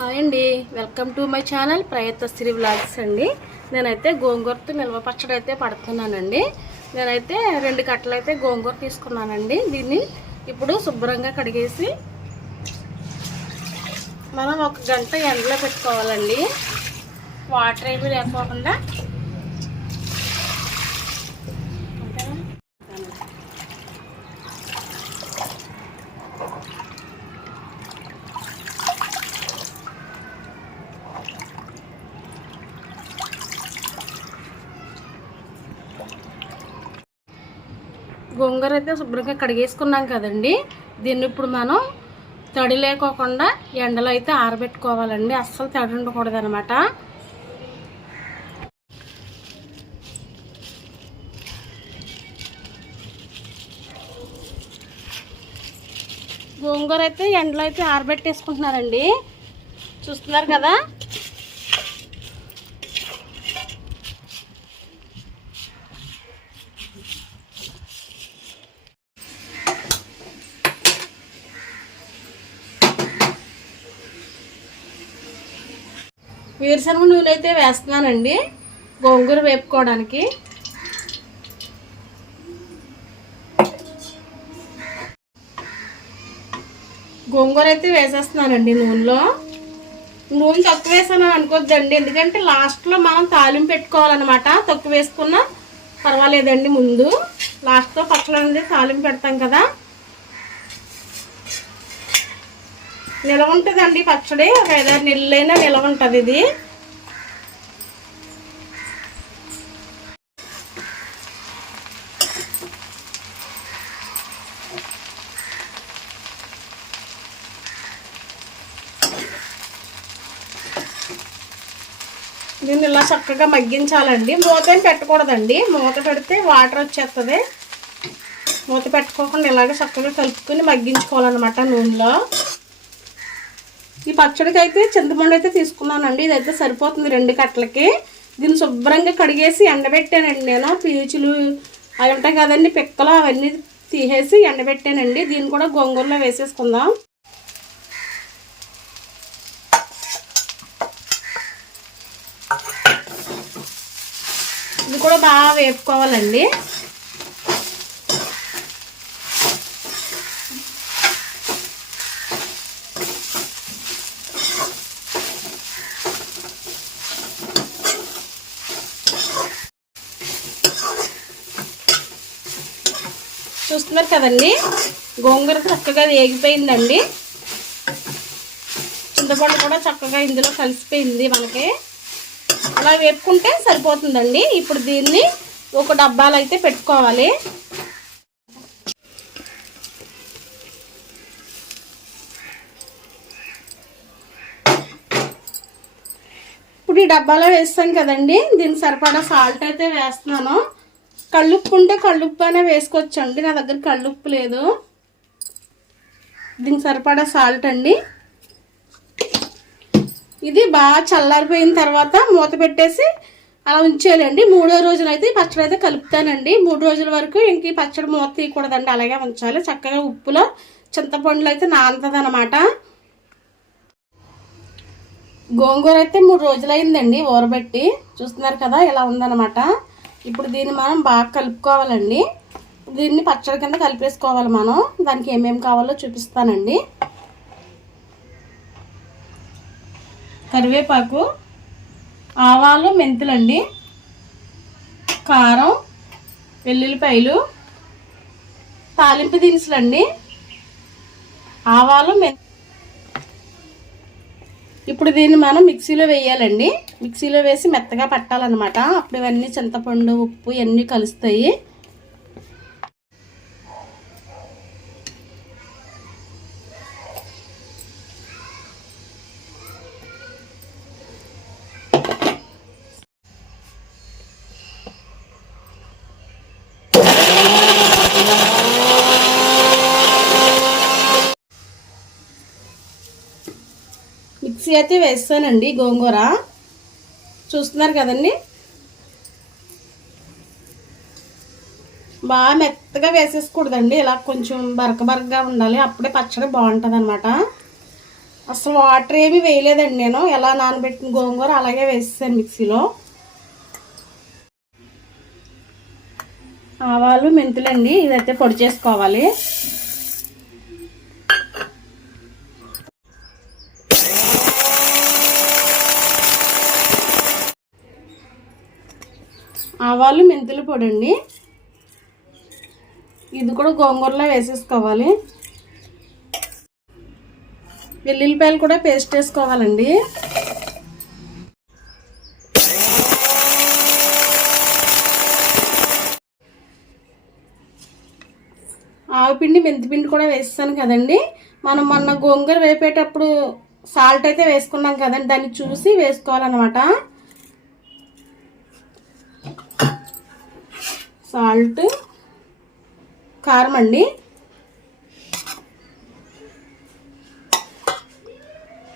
Hi అండి, welcome to my channel Prayatnasri vlogs అండి. నేనైతే గోంగూరతో నిల్వ పచ్చడి అయితే పడుతున్నానండి. నేనైతే 2 కట్టలు అయితే గోంగూర తీసుకున్నానండి. దీన్ని ఇప్పుడు శుభ్రంగా కడిగేసి మనం 1 గంట ఎండలో పెట్టుకోవాలండి. వాటర్ ఏమీ లేకోకుండా. గోంగూర అయితే శుభ్రంగా కడిగేసుకున్నాం కదండి. దీన్ని ఇప్పుడు మనం తడి లేకోకుండా ఎండలో అయితే ఆరబెట్టుకోవాలండి. అస్సలు తడి ఉండకూడదు అనమాట. గోంగూర అయితే ఎండలో అయితే ఆరబెట్టేసుకుంటున్నారండి. చూస్తున్నారు కదా. వేరుశనగ నూనె అయితే వేస్తున్నానండి గోంగూర వేపుకోవడానికి. గోంగూర అయితే వేసేస్తున్నానండి నూనెలో. నూనె తక్కువ వేసాను అనుకోద్దండి, ఎందుకంటే లాస్ట్లో మనం తాలింపు పెట్టుకోవాలన్నమాట. తక్కువ వేసుకున్నా పర్వాలేదండి. ముందు లాస్ట్లో పచ్చడి అనేది తాలింపు పెడతాం కదా. నిలవ ఉంటుందండి పచ్చడి, ఒక 5-6 నెలలైనా నిలవ ఉంటుంది ఇది. దీన్ని ఇలా చక్కగా మగ్గించాలండి. మూత ఏం పెట్టకూడదండి. మూత పెడితే వాటర్ వచ్చేస్తుంది. మూత పెట్టుకోకుండా ఇలాగ చక్కగా కలుపుకొని మగ్గించుకోవాలన్నమాట నూనెలో. ఈ పచ్చడికి అయితే చింతపండు అయితే తీసుకున్నానండి. ఇదైతే సరిపోతుంది 2 కట్టలకి. దీన్ని శుభ్రంగా కడిగేసి ఎండబెట్టానండి నేను. పీచులు అవి ఉంటాయి కదండి, పిక్కలు అవన్నీ తీసేసి ఎండబెట్టానండి. దీన్ని కూడా గోంగూరలో వేసేసుకుందాం. ఇది కూడా బాగా వేపుకోవాలండి. చూస్తున్నారు కదండి, గోంగూర చక్కగా వేగిపోయిందండి. చింతపండు కూడా చక్కగా ఇందులో కలిసిపోయింది మనకి. అలా వేపుకుంటే సరిపోతుందండి. ఇప్పుడు దీన్ని ఒక డబ్బాలో అయితే పెట్టుకోవాలి. ఇప్పుడు ఈ డబ్బాలో వేస్తాం కదండి. దీనికి సరిపడా సాల్ట్ అయితే వేస్తున్నాను. కళ్ళుప్పు ఉంటే కళ్ళుప్పు అయినా వేసుకోవచ్చండి. నా దగ్గర కళ్ళుప్పు లేదు. దీనికి సరిపడా సాల్ట్ అండి. ఇది బాగా చల్లారిపోయిన తర్వాత మూత పెట్టేసి అలా ఉంచేయాలండి. 3వ రోజున అయితే ఈ పచ్చడి అయితే కలుపుతానండి. 3 రోజుల వరకు ఇంక ఈ పచ్చడి మూత తీయకూడదండి, అలాగే ఉంచాలి. చక్కగా ఉప్పులో చింతపండులో అయితే నానుతుంది అనమాట. గోంగూర అయితే 3 రోజులు అయిందండి ఊరబెట్టి. చూస్తున్నారు కదా, ఇలా ఉందన్నమాట. ఇప్పుడు దీన్ని మనం బాగా కలుపుకోవాలండి. దీన్ని పచ్చడి కింద కలిపేసుకోవాలి మనం. దానికి ఏమేమి కావాలో చూపిస్తానండి. కరివేపాకు, ఆవాలు, మెంతులండి, కారం, వెల్లుల్లిపాయలు, తాలింపు దినుసులండి, ఆవాలు, ఇప్పుడు దీన్ని మనం మిక్సీలో వేయాలండి. మిక్సీలో వేసి మెత్తగా పట్టాలన్నమాట. అప్పుడు ఇవన్నీ చింతపండు, ఉప్పు ఇవన్నీ కలుస్తాయి. మిక్సీ అయితే వేస్తానండి గోంగూర. చూస్తున్నారు కదండి, బాగా మెత్తగా వేసేసుకోకూడదండి. ఇలా కొంచెం బరకబరకగా ఉండాలి. అప్పుడే పచ్చడి బాగుంటుంది అనమాట. అసలు వాటర్ ఏమీ వేయలేదండి, నేను ఎలా నానబెట్టిన గోంగూర అలాగే వేసేసాను మిక్సీలో. ఆవాలు మెంతులండి, ఇదైతే పొడి చేసుకోవాలి. ఆవాలు మెంతులు పొడి అండి, ఇది కూడా గోంగూరలో వేసేసుకోవాలి. వెల్లుల్లిపాయలు కూడా పేస్ట్ వేసుకోవాలండి. ఆవపిండి మెంతిపిండి కూడా వేస్తాను కదండి. మనం మొన్న గోంగూర వేపేటప్పుడు సాల్ట్ అయితే వేసుకున్నాం కదండి, దాన్ని చూసి వేసుకోవాలన్నమాట. సాల్ట్, కారం అండి.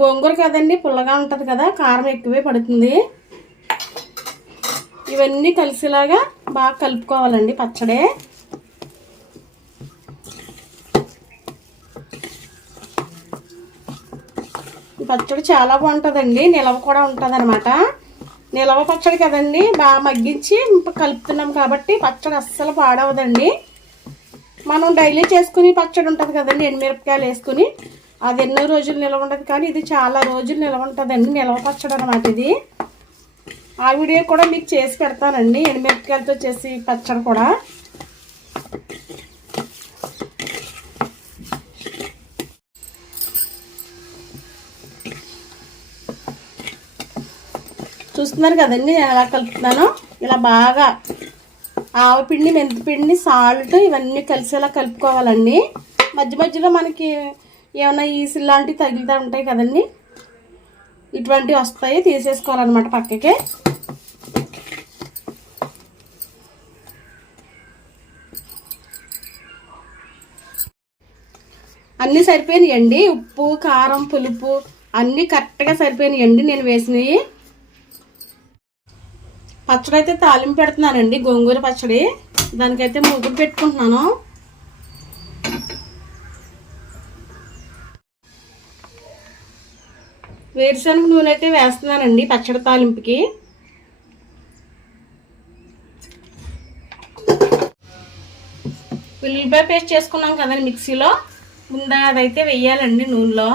గోంగూర కదండి పుల్లగా ఉంటుంది కదా, కారం ఎక్కువే పడుతుంది. ఇవన్నీ కలిసేలాగా బాగా కలుపుకోవాలండి పచ్చడి. ఈ పచ్చడి చాలా బాగుంటుందండి, నిలవ కూడా ఉంటుంది అనమాట. నిలవ పచ్చడి కదండి, బాగా మగ్గించి కలుపుతున్నాం కాబట్టి పచ్చడి అస్సలు పాడవదండి. మనం డైలీ చేసుకుని పచ్చడి ఉంటుంది కదండి, ఎండుమిరపకాయలు వేసుకుని, అది ఎన్నో రోజులు నిలవ ఉంటుంది. కానీ ఇది చాలా రోజులు నిలవ ఉంటుందండి, నిలవ పచ్చడి అనమాట ఇది. ఆ వీడియో కూడా మీకు చేసి పెడతానండి, ఎండుమిరపకాయలతో చేసి పచ్చడి కూడా. చూస్తున్నారు కదండి నేను ఎలా కలుపుతున్నాను. ఇలా బాగా ఆవపిండి, మెంతిపిండి, సాల్ట్ ఇవన్నీ కలిసేలా కలుపుకోవాలండి. మధ్య మధ్యలో మనకి ఏమైనా ఈసులు లాంటివి తగులుతూ ఉంటాయి కదండి, ఇటువంటివి వస్తాయి, తీసేసుకోవాలన్నమాట పక్కకి. అన్నీ సరిపోయినాయండి, ఉప్పు కారం పులుపు అన్నీ కరెక్ట్గా సరిపోయినాయండి నేను వేసినవి. పచ్చడి అయితే తాలింపు పెడుతున్నానండి, గోంగూర పచ్చడి. దానికైతే మూకుడు పెట్టుకుంటున్నాను. వేరుశనగ నూనె అయితే వేస్తున్నానండి పచ్చడి తాలింపుకి. ఉల్లిపాయ పేస్ట్ చేసుకున్నాం కదండి మిక్సీలో, ముందు అదైతే వెయ్యాలండి నూనెలో.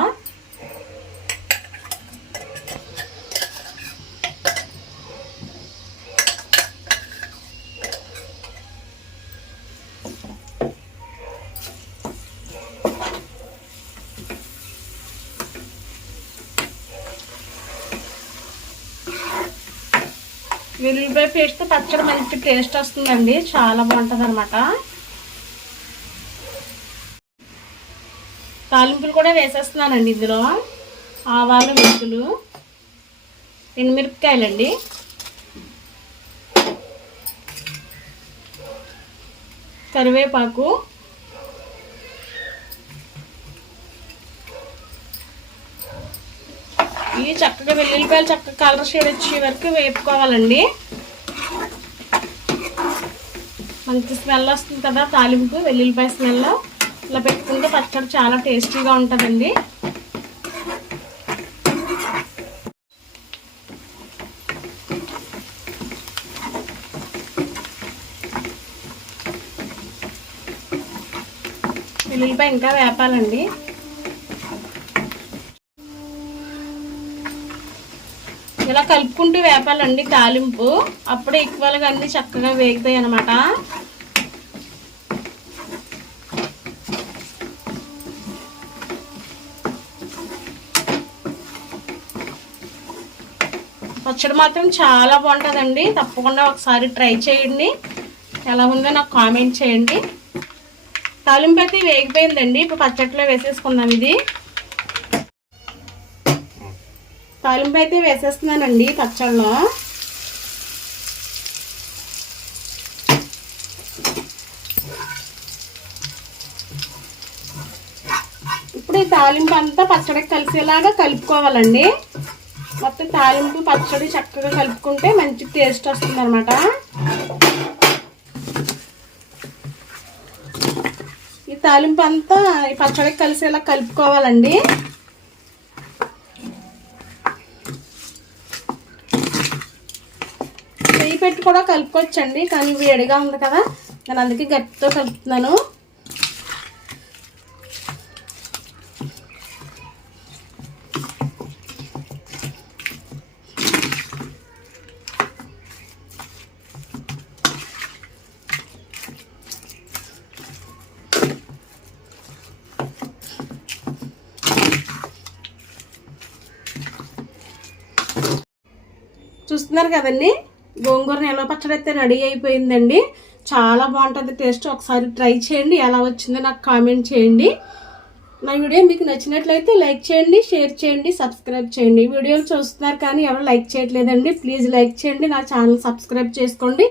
వెల్లుల్లిపాయ పేస్ట్ పచ్చడి మంచి టేస్ట్ వస్తుందండి, చాలా బాగుంటుంది అనమాట. తాలింపులు కూడా వేసేస్తున్నానండి ఇందులో. ఆవాలు మెంతులు, ఎండుమిరపకాయలండి, కరివేపాకు, ఇవి చక్కగా వెల్లుల్లిపాయలు చక్కగా కలర్ షేడ్ వచ్చే వరకు వేపుకోవాలండి. మంచి స్మెల్ వస్తుంది కదా తాలింపు, వెల్లుల్లిపాయ స్మెల్. ఇలా పెట్టుకుంటే పచ్చడి చాలా టేస్టీగా ఉంటుందండి. వెల్లుల్లిపాయ ఇంకా వేపాలండి. ఇలా కలుపుకుంటూ వేపాలండి తాలింపు, అప్పుడే ఈక్వల్గా అన్ని చక్కగా వేగుతాయి అన్నమాట. పచ్చడి మాత్రం చాలా బాగుంటుందండి, తప్పకుండా ఒకసారి ట్రై చేయండి. ఎలా ఉందో నాకు కామెంట్ చేయండి. తాలింపు అయితే వేగిపోయిందండి, ఇప్పుడు పచ్చడిలో వేసేసుకుందాం. ఇది తాలింపు అయితే వేసేస్తున్నానండి పచ్చడిలో. ఇప్పుడు ఈ తాలింపు అంతా పచ్చడికి కలిసేలాగా కలుపుకోవాలండి. మొత్తం తాలింపు పచ్చడి చక్కగా కలుపుకుంటే మంచి టేస్ట్ వస్తుంది అనమాట. ఈ తాలింపు అంతా ఈ పచ్చడికి కలిసేలా కలుపుకోవాలండి. పెట్టి కూడా కలుపుకోవచ్చండి, కానీ వేడిగా ఉంది కదా నేను అందుకే గట్టితో కలుపుతున్నాను. చూస్తున్నారు కదండి, గోంగూర నిల్వ పచ్చడి అయితే రెడీ అయిపోయిందండి. చాలా బాగుంటుంది టేస్ట్. ఒకసారి ట్రై చేయండి, ఎలా వచ్చిందో నాకు కామెంట్ చేయండి. నా వీడియో మీకు నచ్చినట్లయితే లైక్ చేయండి, షేర్ చేయండి, సబ్స్క్రైబ్ చేయండి. వీడియోలు చూస్తున్నారు కానీ ఎవరు లైక్ చేయట్లేదండి, ప్లీజ్ లైక్ చేయండి, నా ఛానల్ సబ్స్క్రైబ్ చేసుకోండి.